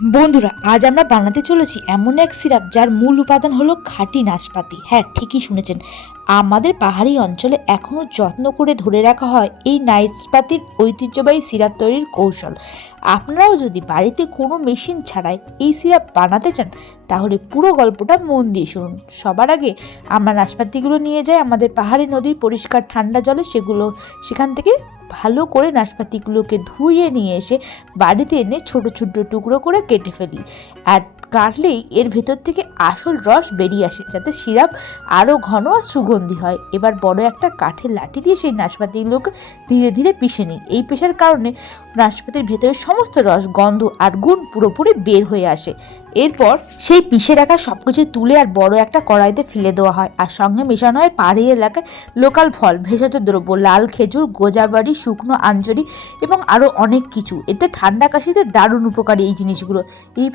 বন্ধুরা, আজ আমরা বানাতে চলেছি এমন এক সিরাপ যার মূল উপাদান হলো খাঁটি নাশপাতি। হ্যাঁ, ঠিকই শুনেছেন। আমাদের পাহাড়ি অঞ্চলে এখনও যত্ন করে ধরে রাখা হয় এই নাশপাতির ঐতিহ্যবাহী সিরাপ তৈরির কৌশল। আপনারাও যদি বাড়িতে কোনো মেশিন ছাড়াই এই সিরাপ বানাতে চান, তাহলে পুরো গল্পটা মন দিয়ে শুনুন। সবার আগে আমরা নাশপাতিগুলো নিয়ে যাই আমাদের পাহাড়ি নদীর পরিষ্কার ঠান্ডা জলে। সেখান থেকে ভালো করে নাশপাতিগুলোকে ধুয়ে নিয়ে এসে বাড়িতে এনে ছোট ছোট টুকরো করে কেটে ফেলি। আর কাটলেই এর ভেতর থেকে আসল রস বেরিয়ে আসে, যাতে সিরাপ আরও ঘন আর সুগন্ধি হয়। এবার বড় একটা কাঠের লাঠি দিয়ে সেই নাশপাতিগুলোকে ধীরে ধীরে পিষে নিই। এই পেশার কারণে নাশপাতির ভেতরের সমস্ত রস, গন্ধ আর গুণ পুরোপুরি বের হয়ে আসে। এরপর সেই পিষে রাখা সব কিছু তুলে আর বড় একটা কড়াইতে ফেলে দেওয়া হয়। আর সঙ্গে মেশানো হয় পাহাড়ি এলাকায় লোকাল ফল, ভেষজ দ্রব্য, লাল খেজুর, গোজাবাড়ি, শুকনো আঞ্জরি এবং আরও অনেক কিছু। এতে ঠান্ডা কাশিতে দারুণ উপকারী এই জিনিসগুলো। এই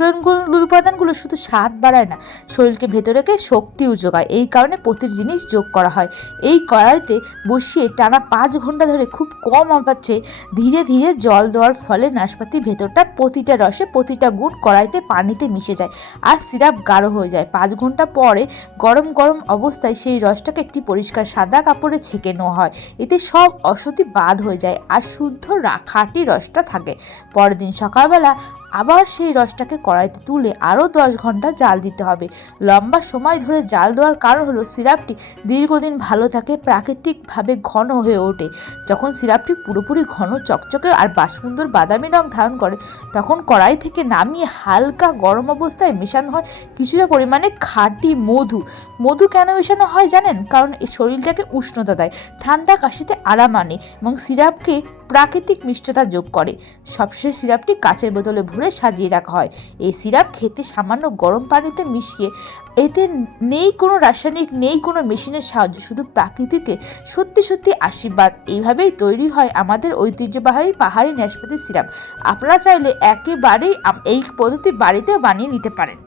উপাদানগুলো শুধু স্বাদ বাড়ায় না, শরীরকে ভেতরেকে শক্তিও যোগায়। এই কারণে প্রতিটি জিনিস যোগ করা হয়। এই কড়াইতে বসিয়ে টানা 5 ঘন্টা ধরে খুব কম আঁচে ধীরে ধীরে জল দেওয়ার ফলে নাশপাতির ভেতরটা প্রতিটা রসে, প্রতিটা গুণ কড়াইতে পানিতে মিশে যায় আর সিরাপ গাঢ় হয়ে যায়। 5 ঘন্টা পরে গরম গরম অবস্থায় সেই রসটাকে একটি পরিষ্কার সাদা কাপড়ে ছেঁকে নেওয়া হয়। এতে সব অশুদ্ধি বাদ হয়ে যায় আর শুদ্ধ খাঁটি রসটা থাকে। পরের দিন সকালবেলা আবার সেই রসটাকে কড়াইতে তুলে আরও 10 ঘন্টা জাল দিতে হবে। লম্বা সময় ধরে জাল দেওয়ার কারণ হলো সিরাপটি দীর্ঘদিন ভালো থাকে, প্রাকৃতিকভাবে ঘন হয়ে ওঠে। যখন সিরাপটি পুরোপুরি ঘন, চকচকে আর সুন্দর বাদামি রং ধারণ করে, তখন কড়াই থেকে নামিয়ে হালকা গরম অবস্থায় মেশানো হয় কিছুটা পরিমাণে খাঁটি মধু। মধু কেন মেশানো হয় জানেন? কারণ এই শরীরটাকে উষ্ণতা দেয়, ঠান্ডা কাশিতে আরাম আনে এবং সিরাপকে প্রাকৃতিক মিষ্টতা যোগ করে। সবশেষ সিরাপটি কাচের বোতলে ভরে সাজিয়ে রাখা হয়। এই সিরাপ খেতে সামান্য গরম পানিতে মিশিয়ে, এতে নেই কোনো রাসায়নিক, নেই কোনো মেশিনের সাহায্য, শুধু প্রাকৃতিকে সত্যি সত্যি আশীর্বাদ। এইভাবেই তৈরি হয় আমাদের ঐতিহ্যবাহী পাহাড়ি নাশপাতি সিরাপ। আপনারা চাইলে একেবারেই এই পদ্ধতি বাড়িতেও বানিয়ে নিতে পারেন।